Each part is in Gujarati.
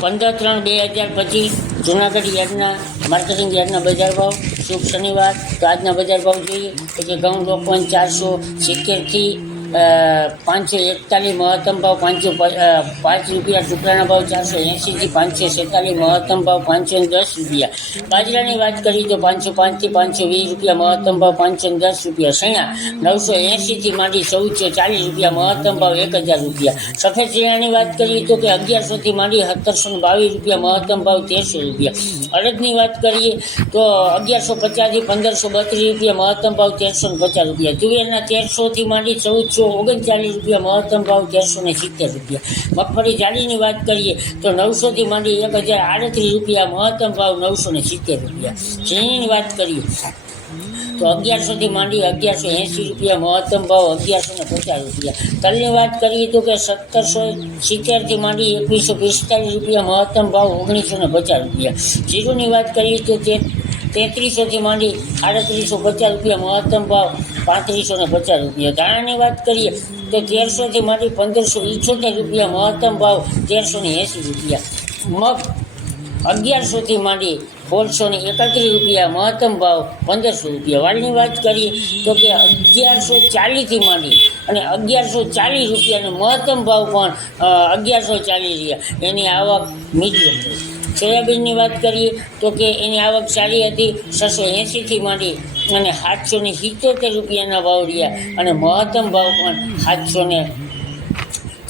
પંદર ત્રણ બે હજાર પચીસ જુનાગઢ યાર્ડના માર્કેટિંગ યાર્ડના બજાર ભાવ, શુભ શનિવાર. તો આજના બજાર ભાવ જોઈએ. તો કે ઘઉં લોકવન ચારસો સિત્તેરથી પાંચસો એકતાલીસ મહત્તમ ભાવ, પાંચસો પાંચ રૂપિયા ટુકડાના ભાવ, ચારસો એંશીથી પાંચસો છેતાલીસ મહત્તમ ભાવ, પાંચસો દસ રૂપિયા. બાજરાની વાત કરીએ તો પાંચસો પાંચથી પાંચસો વીસ રૂપિયા મહત્તમ ભાવ, પાંચસો દસ રૂપિયા. સૈયા નવસો એંશીથી માંડી ચૌદસો ચાલીસ રૂપિયા મહત્તમ ભાવ, એક હજાર રૂપિયા. સફેદ ચીણાની વાત કરીએ તો કે અગિયારસોથી માંડી સત્તરસો બાવીસ રૂપિયા મહત્તમ ભાવ, તેરસો રૂપિયા. અડદની વાત કરીએ તો અગિયારસો પચાસથી પંદરસો બત્રીસ રૂપિયા મહત્તમ ભાવ તેરસો ને પચાસ રૂપિયા. તુવેરના તેરસોથી માંડી ચૌદસો ઓગણચાલીસ રૂપિયા મહત્તમ ભાવ તેરસો ને સિત્તેર રૂપિયા. મગફળી જાળીની વાત કરીએ તો નવસોથી માંડી એક હજાર આડત્રીસ રૂપિયા મહત્તમ ભાવ નવસો ને સિત્તેર રૂપિયા. ઝીણીની વાત કરીએ તો અગિયારસોથી માંડી અગિયારસો એંસી રૂપિયા મહત્તમ ભાવ અગિયારસો ને પચાસ રૂપિયા. તલની વાત કરીએ તો કે સત્તરસો સિત્તેરથી માંડી એકવીસો પિસ્તાલીસ રૂપિયા મહત્તમ ભાવ ઓગણીસો ને પચાસ રૂપિયા. જીરુની વાત કરીએ તો તે તેત્રીસોથી માંડી આડત્રીસો પચાસ રૂપિયા મહત્તમ ભાવ પાંત્રીસો ને પચાસ રૂપિયા. ધાણાની વાત કરીએ તો તેરસોથી માંડી પંદરસો ઇઠોતેર રૂપિયા મહત્તમ ભાવ તેરસો ને એંસી રૂપિયા. મગ અગિયારસોથી માંડી સોળસો ને એકત્રીસ રૂપિયા મહત્તમ ભાવ પંદરસો રૂપિયા. વાળની વાત કરીએ તો કે અગિયારસો ચાલીસથી માંડી અને અગિયારસો ચાલીસ રૂપિયાનો મહત્તમ ભાવ પણ અગિયારસો ચાલીસ રહ્યા એની આવક મીડિયમ સોયાબીનની વાત કરીએ તો કે એની આવક સારી હતી, છસો એંશીથી માંડી અને સાતસો ને સિત્તોતેર રૂપિયાના ભાવ રહ્યા અને મહત્તમ ભાવ પણ સાતસો ને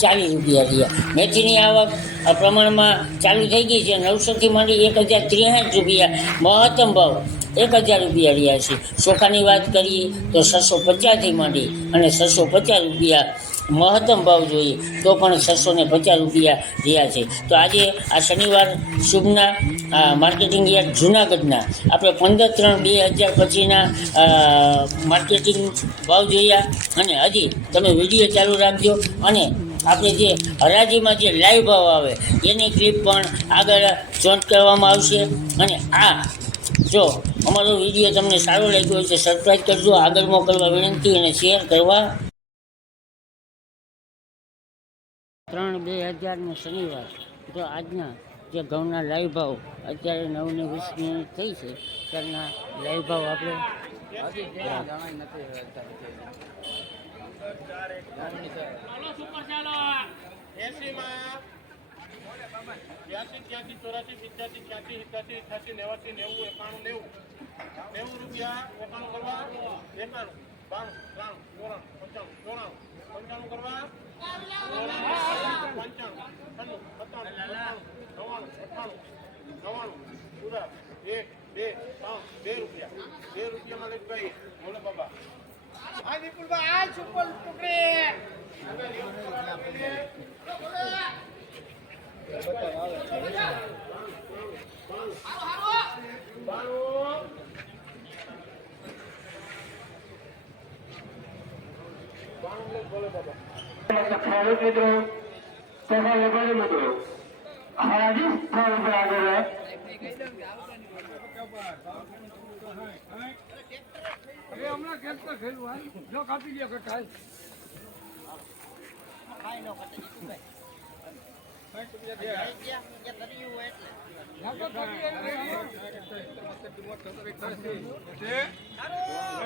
ચાલીસ રૂપિયા રહ્યા મેથીની આવક પ્રમાણમાં ચાલુ થઈ ગઈ છે. નવસોથી માંડી એક હજાર ત્રેસઠ રૂપિયા મહત્તમ ભાવ એક હજાર રૂપિયા રહ્યા છે. ચોખાની વાત કરીએ તો છસો પચાસથી માંડી અને છસો પચાસ રૂપિયા મહત્તમ ભાવ જોઈએ તો પણ છસો ને પચાસ રૂપિયા રહ્યા છે. તો આજે આ શનિવાર શુભના માર્કેટિંગ યાર્ડ જુનાગઢના આપણે પંદર ત્રણ બે હજાર પછીના માર્કેટિંગ ભાવ જોયા. અને હજી તમે વીડિયો ચાલુ રાખજો અને આપણે જે હરાજીમાં જે લાઈવ ભાવ આવે, એની ક્લિપ પણ આગળ જોઈન્ટ કરવામાં આવશે. અને આ, જો અમારો વીડિયો તમને સારો લાગ્યો હોય તો સબસ્ક્રાઈબ કરજો. આગળ મોકલવા વિનંતી અને શેર કરવા. ત્રણ બે હજારનો શનિવાર. જો આજના જે ઘઉંના લાઈવ ભાવ, અત્યારે નવ ને વીસ મિનિટ થઈ છે. ત્યારના લાઈવ ભાવ આપણે ત્યાંસી ચોરાસી, સિત્યાસી ત્યાંસી સિત્યાસી અઠ્યાસી નેવાસી, નેવું, એકાણું, નેવું. નેવું રૂપિયા એકાણું કરવા એકાણું બાણું, ત્રાણું, ચોરાણું, પંચાણું ચોરાણું, પંચાણું કરવા, પંચાણું, છન્નું, સત્તાણું નવ્વાણું, અઠ્ઠાણું, નવ્વાણું પૂરા એક, બે, ત્રણ, બે રૂપિયા. બે રૂપિયામાં લઈ ગઈ બોલો બાબા વિપુલભાઈ આ સુપર ટુકડી મિત્રો મિત્રો હાજી હમણાં ઉપર આગળ રહે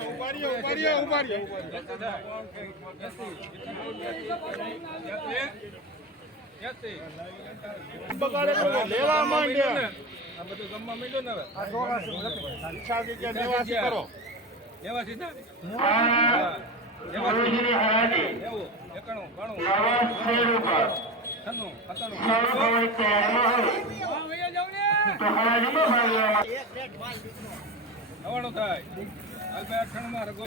ઉભારીએ ઉભારીએ ઉભારીએ બગાડે તો લેવા હરાજીમાં ભાગ નવાણું થાય હાલ બે અઠાણુંમાં રગો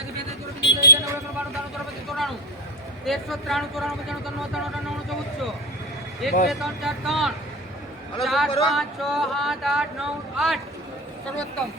hello hello hello hello hello છે લેવા લેવા એકસો ત્રાણું ચોરાણું પંચાણું ત્રણ ત્રણ ત્રણ ચૌદસો એક બે ત્રણ ચાર ત્રણ ચાર પાંચ છ સાત આઠ નવ આઠ સર્વોત્તમ.